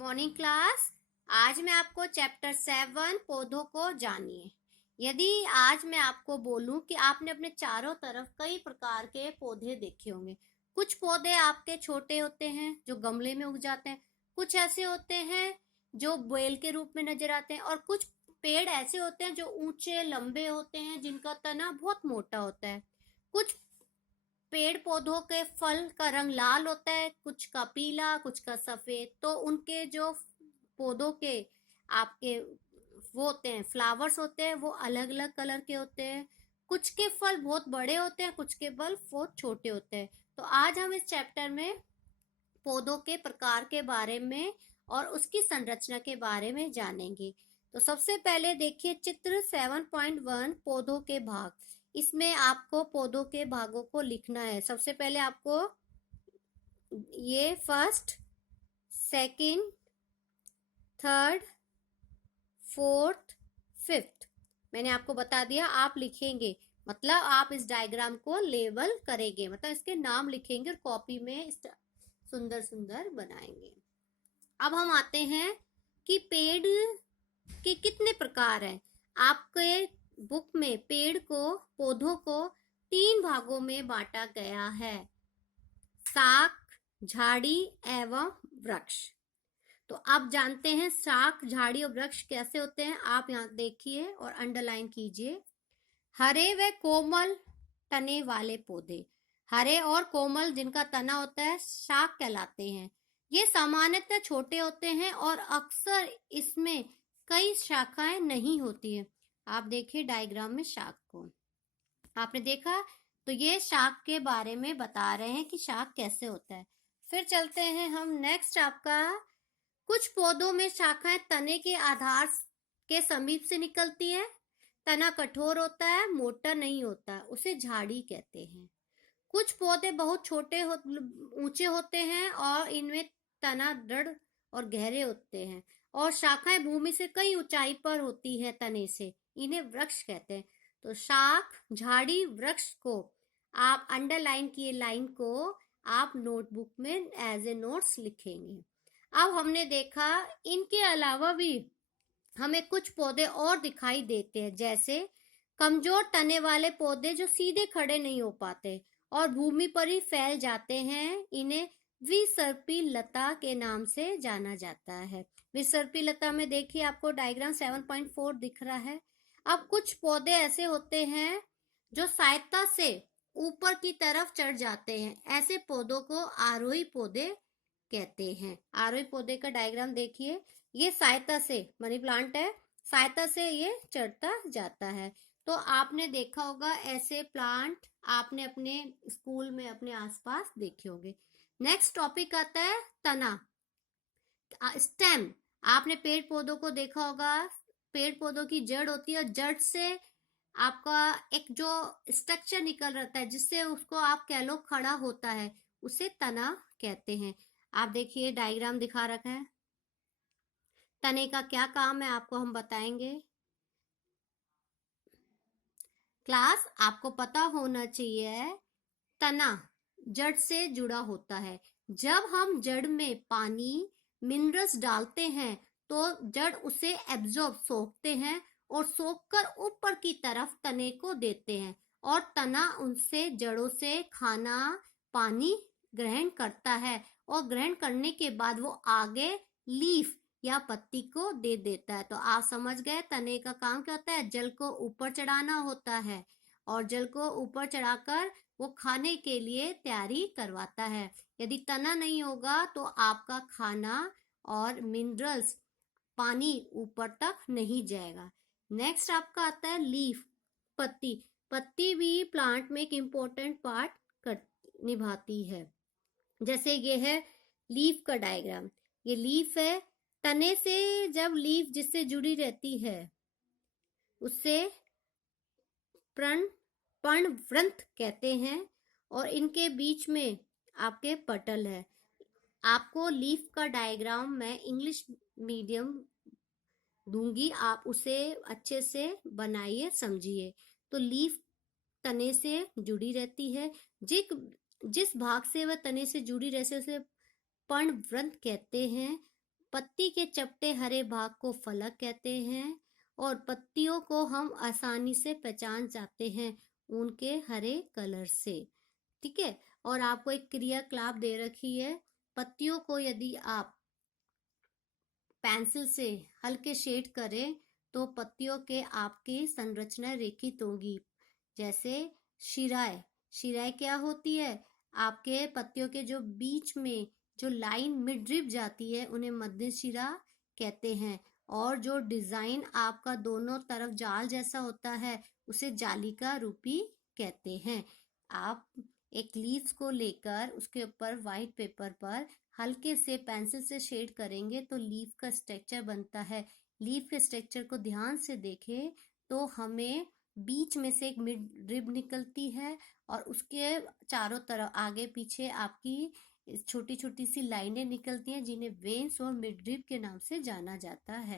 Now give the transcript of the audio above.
Morning class. आज मैं आपको चैप्टर 7 पौधों को जानिए। यदि आज मैं आपको बोलूं कि आपने अपने चारों तरफ कई प्रकार के पौधे देखे होंगे। कुछ पौधे आपके छोटे होते हैं जो गमले में उग जाते हैं, कुछ ऐसे होते हैं जो बेल के रूप में नजर आते हैं, और कुछ पेड़ ऐसे होते हैं जो ऊंचे लंबे होते हैं जिनका तना बहुत मोटा होता है। कुछ पेड़ पौधों के फल का रंग लाल होता है, कुछ का पीला, कुछ का सफेद। तो उनके जो पौधों के आपके वो होते हैं, फ्लावर्स होते हैं, वो अलग अलग कलर के होते हैं। कुछ के फल बहुत बड़े होते हैं, कुछ के फल बहुत छोटे होते हैं। तो आज हम इस चैप्टर में पौधों के प्रकार के बारे में और उसकी संरचना के बारे में जानेंगे। तो सबसे पहले देखिए चित्र 7.1 पौधों के भाग। इसमें आपको पौधों के भागों को लिखना है। सबसे पहले आपको ये first, second, third, fourth, fifth मैंने आपको बता दिया, आप लिखेंगे। मतलब आप इस डायग्राम को लेबल करेंगे, मतलब इसके नाम लिखेंगे और कॉपी में सुंदर सुंदर बनाएंगे। अब हम आते हैं कि पेड़ के कितने प्रकार हैं। आपके बुक में पौधों को 3 भागों में बांटा गया है: शाख, झाड़ी एवं वृक्ष। तो आप जानते हैं शाख, झाड़ी और वृक्ष कैसे होते हैं। आप यहाँ देखिए और अंडरलाइन कीजिए। हरे व कोमल तने वाले पौधे, हरे और कोमल जिनका तना होता है, शाख कहलाते हैं। ये सामान्यतः छोटे होते हैं और अक्सर इसमें कई शाखाएं नहीं होती है। आप देखिए डायग्राम में शाख को आपने देखा, तो ये शाख के बारे में बता रहे हैं कि शाख कैसे होता है। फिर चलते हैं हम नेक्स्ट। आपका कुछ पौधों में शाखाएं तने के आधार के समीप से निकलती है। तना कठोर होता है, मोटा नहीं होता, उसे झाड़ी कहते हैं। कुछ पौधे बहुत छोटे ऊंचे होते हैं और इनमें तना दृढ़ और गहरे होते हैं, और शाखाएं भूमि से कई ऊंचाई पर होती है तने से। इन्हें वृक्ष कहते हैं। तो शाख, झाड़ी, वृक्ष को आप अंडरलाइन किए लाइन को आप नोटबुक में एज ए नोट्स लिखेंगे। अब हमने देखा इनके अलावा भी हमें कुछ पौधे और दिखाई देते हैं, जैसे कमजोर तने वाले पौधे जो सीधे खड़े नहीं हो पाते और भूमि पर ही फैल जाते हैं। इन्हें विसर्पी लता के नाम से जाना जाता है। विसर्पी लता में देखिए आपको डायग्राम 7.4 दिख रहा है। अब कुछ पौधे ऐसे होते हैं जो सहायता से ऊपर की तरफ चढ़ जाते हैं। ऐसे पौधों को आरोही पौधे कहते हैं। आरोही पौधे का डायग्राम देखिए। ये सहायता से, मनी प्लांट है, सहायता से ये चढ़ता जाता है। तो आपने देखा होगा ऐसे प्लांट, आपने अपने स्कूल में अपने आसपास देखे होंगे। नेक्स्ट टॉपिक आता है तना, स्टेम। आपने पेड़ पौधों को देखा होगा, पेड़ पौधों की जड़ होती है और जड़ से आपका एक जो स्ट्रक्चर निकल रहता है जिससे उसको आप कह लो खड़ा होता है, उसे तना कहते हैं। आप देखिए डायग्राम दिखा रखा है। तने का क्या काम है आपको हम बताएंगे। क्लास आपको पता होना चाहिए, तना जड़ से जुड़ा होता है। जब हम जड़ में पानी, मिनरल्स डालते हैं तो जड़ उसे एब्जॉर्ब, सोखते हैं, और सोखकर ऊपर की तरफ तने को देते हैं, और तना उनसे, जड़ों से खाना, पानी ग्रहण करता है, और ग्रहण करने के बाद वो आगे लीफ या पत्ती को दे देता है। तो आप समझ गए तने का काम क्या होता है, जल को ऊपर चढ़ाना होता है, और जल को ऊपर चढ़ाकर वो खाने के लिए तैयारी करवाता है। यदि तना नहीं होगा तो आपका खाना और मिनरल्स, पानी ऊपर तक नहीं जाएगा। नेक्स्ट आपका आता है लीफ, पत्ती। पत्ती भी प्लांट में एक इम्पोर्टेंट पार्ट निभाती है। जैसे ये है लीफ का डायग्राम, ये लीफ है। तने से जब लीफ जिससे जुड़ी रहती है उससे पर्णवृंत कहते हैं, और इनके बीच में आपके पटल है। आपको लीफ का डायग्राम मैं इंग्लिश मीडियम दूंगी, आप उसे अच्छे से बनाइए, समझिए। तो लीफ तने से जुड़ी रहती है। जिस भाग से वह तने से जुड़ी रहती है उसे पर्णवृंत कहते हैं। पत्ती के चपटे हरे भाग को फलक कहते हैं और पत्तियों को हम आसानी से पहचान जाते हैं उनके हरे कलर से। ठीक है। और आपको एक क्रियाकलाप दे रखी है। पत्तियों को यदि आप पेंसिल से हल्के शेड करें तो पत्तियों के आपकी संरचना रेखित होगी। जैसे शिराएं। शिराएं क्या होती है? आपके पत्तियों के जो बीच में जो लाइन मिड रिब जाती है उन्हें मध्य शिरा कहते हैं। और जो डिजाइन आपका दोनों तरफ जाल जैसा होता है उसे जालिका रूपी कहते हैं। आप एक लीफ को लेकर उसके ऊपर व्हाइट पेपर पर हल्के से पेंसिल से शेड करेंगे तो लीफ का स्ट्रक्चर बनता है। लीफ के स्ट्रक्चर को ध्यान से देखें तो हमें बीच में से एक मिड रिब निकलती है और उसके चारों तरफ आगे पीछे आपकी छोटी छोटी सी लाइनें निकलती हैं जिन्हें वेन्स और मिड रिब के नाम से जाना जाता है।